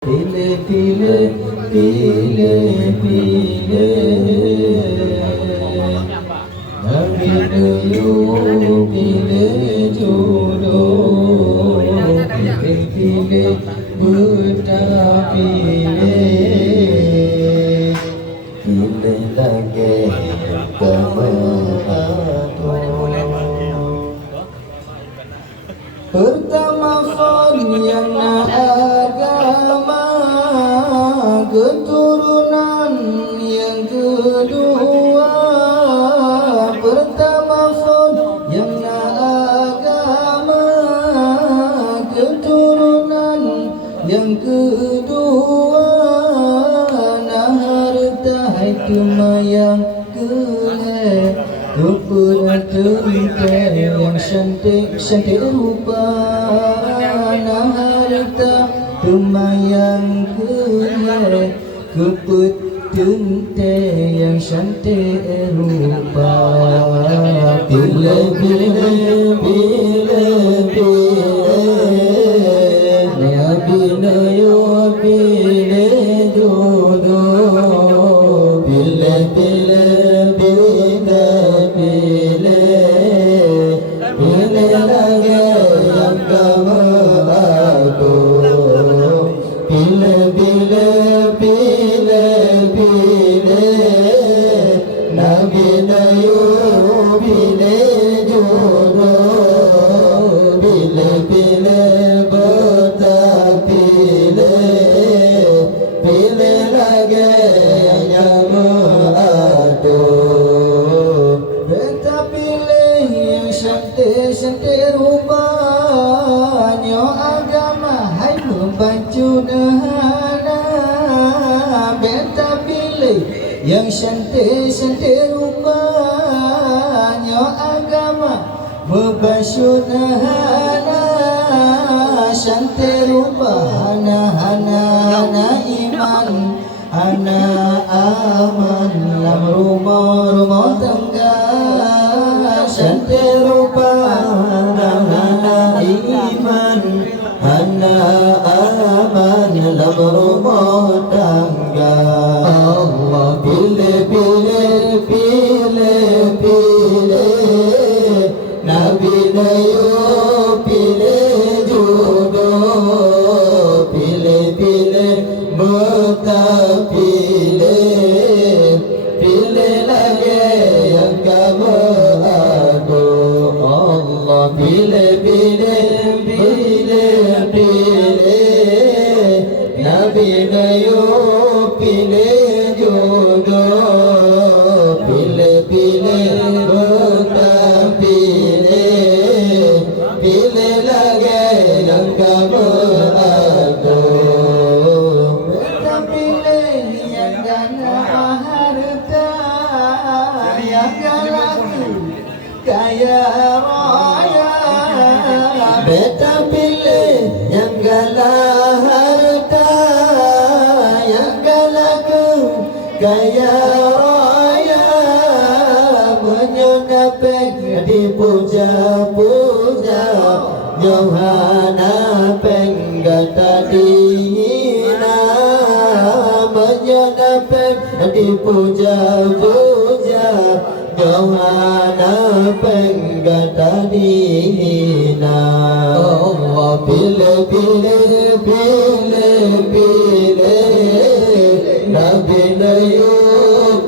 Pilih, pilih, pilih, pilih Nabi dulu pilih jodoh Pilih, pilih, buta pilih Pilih lagi kemenangan Pertama fon yang agama, keturunan yang kedua. Pertama fon yang agama, keturunan yang kedua. Nah harta itu yang kelih. Rupanya terintai yang cantik rupa. Nah harta lumayan kelih. Kuput terintai yang cantik rupa. Bila bila bila bila bila yo bila jodoh. Bila bila Santai rupanya agama hai membantu nahana. Beta pilih yang santai rupanya agama membantu nahana. Santai rupa hana iman hana aman lam rumah tangga. Santai rupa hana iman hana aman lam rumah tangga. Allah pilih pilih pilih pilih Nabi Nayo pilih jodoh. Pilih pilih mata pilih pilih lagi yang kamu pilih, pilih, pilih, pilih Nabi Nayo pilih jodoh. Pilih, pilih, bukan pilih pilih lagi yang kamu aduh. Beta pilih yang gana harta, yang galaki kaya raya. Beta pilih yang galah harta, yang galaku kaya raya. Menyonapek dipuja-puja, Yohana penggata dihina. Menyonapek dipuja-puja, Yohana penggata dihina. Allah pilih pilih pilih pilih Nabi Nayo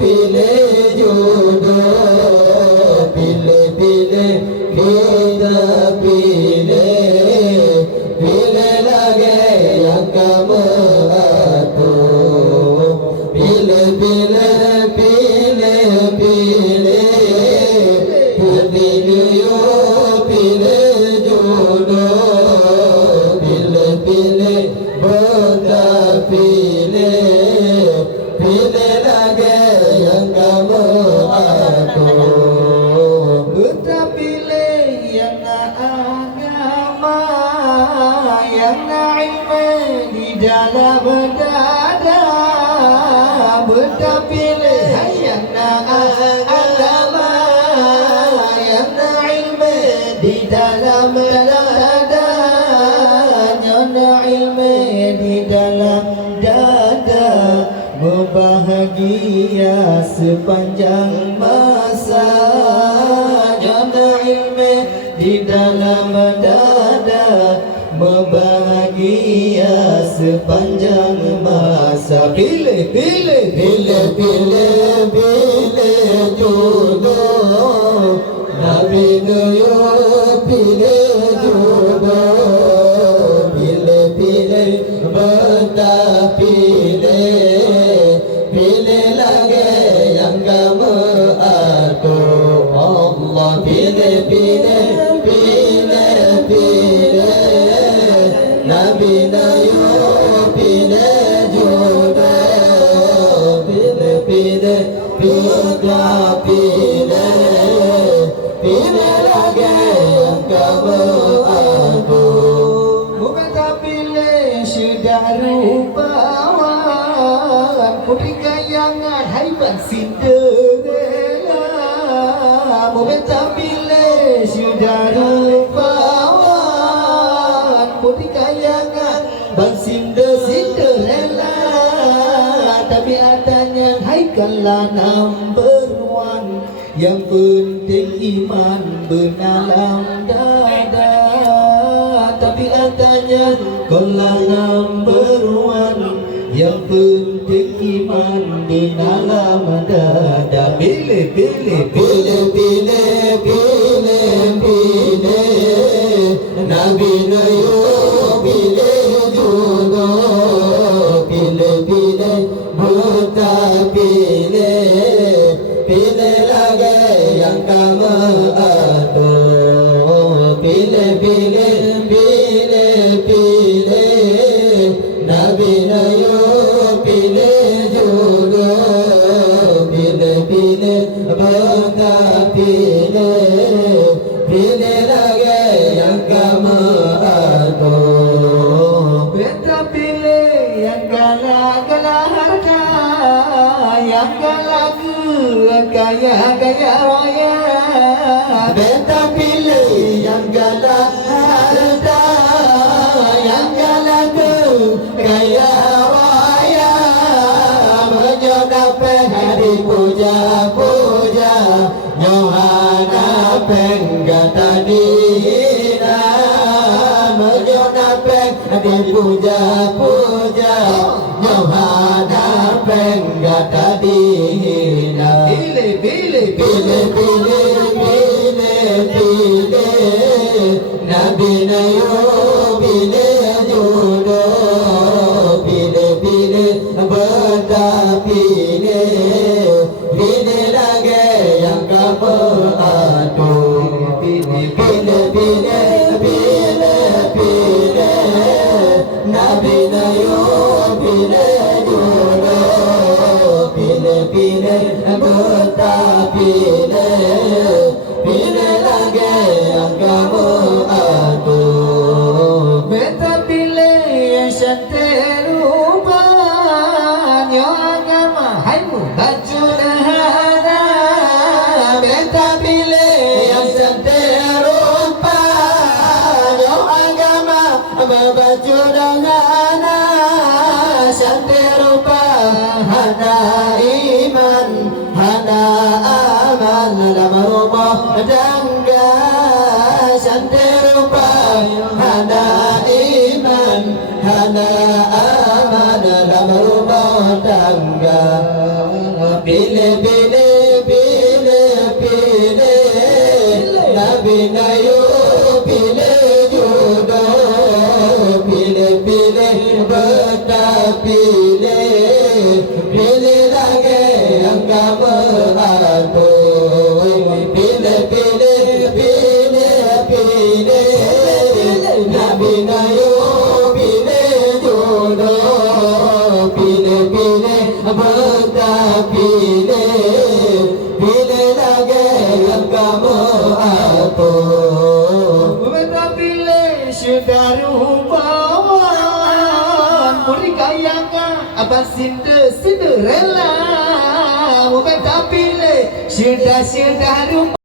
pilih jodoh. Pilih pilih kita pilih pilih lagi yang kamu atur. Pilih pilih pilih pilih pilih jodoh. Pilih pilih bukan pilih pilih lagi yang kamu atur. Buta pilih yang agama, yang ilmu di dalam dada. Buta pilih yang agama, yang ilmu di dalam dada. Nyona ilmu di dalam bahagia sepanjang masa. Nyana ilmu di dalam dada, membahagia sepanjang masa. Pilih jodoh Nabi Nuh, pilih jodoh. Pilih betah, pilih lagi yang kamu atur. Allah pilih Nabi Nuh, pilih jodoh. Pilih lagi yang kamu atur. Bukan tak pilih sudah rupawan, putri kayangan haiban Cinderella. Bukan tak pilih sudah rupawan, putri kayangan ban Cinderella. Tapi adanya haikanlah number one, yang penting iman benalam dada. Tapi adanya kaulah number one, yang penting iman benalam dada. Pilih Nabi Nuh, pilih jodoh. Pilih buta, pilih lagi yang kamu atur. Pilih Nabi Nuh, pilih jodoh. Pilih buta, pilih lagi yang kamu atur. Beta pilih yang galak-galak harta, yang galak gaya raya. Beta pilih yang galak harta, yang galak gaya raya. Menyodapen dipuja-puja, Yohana penggata dina. Menyodapen dipuja-puja, Yohana penggata dina. Pilih Nabi Nuh, pilih jodoh. Pilih betah, pilih lagi yang kamu atur. Pilih Nabi Nuh, pilih jodoh. Pilih betah, pilih lagi yang kamu atur. Beta pilih yang cantik rupan, yang agama haimu baju dahana. Beta pilih yang cantik rupan, yang agama baju dahana. Cantik rupan, hana iman, hana aman dalam rumah tangga. Cantik rupa, hana iman, hana aman dalam rumah tangga. Pilih Nabi Nuh, pilih jodoh. Pilih betah, pilih lagi yang kamu atur. Pilih Nabi Nuh, pilih jodoh. Pilih betah, pilih lagi yang kamu atur. Beta pilih sudah rupawan, putri kayangan abang Cinderella. Beta pilih sudah rupawan.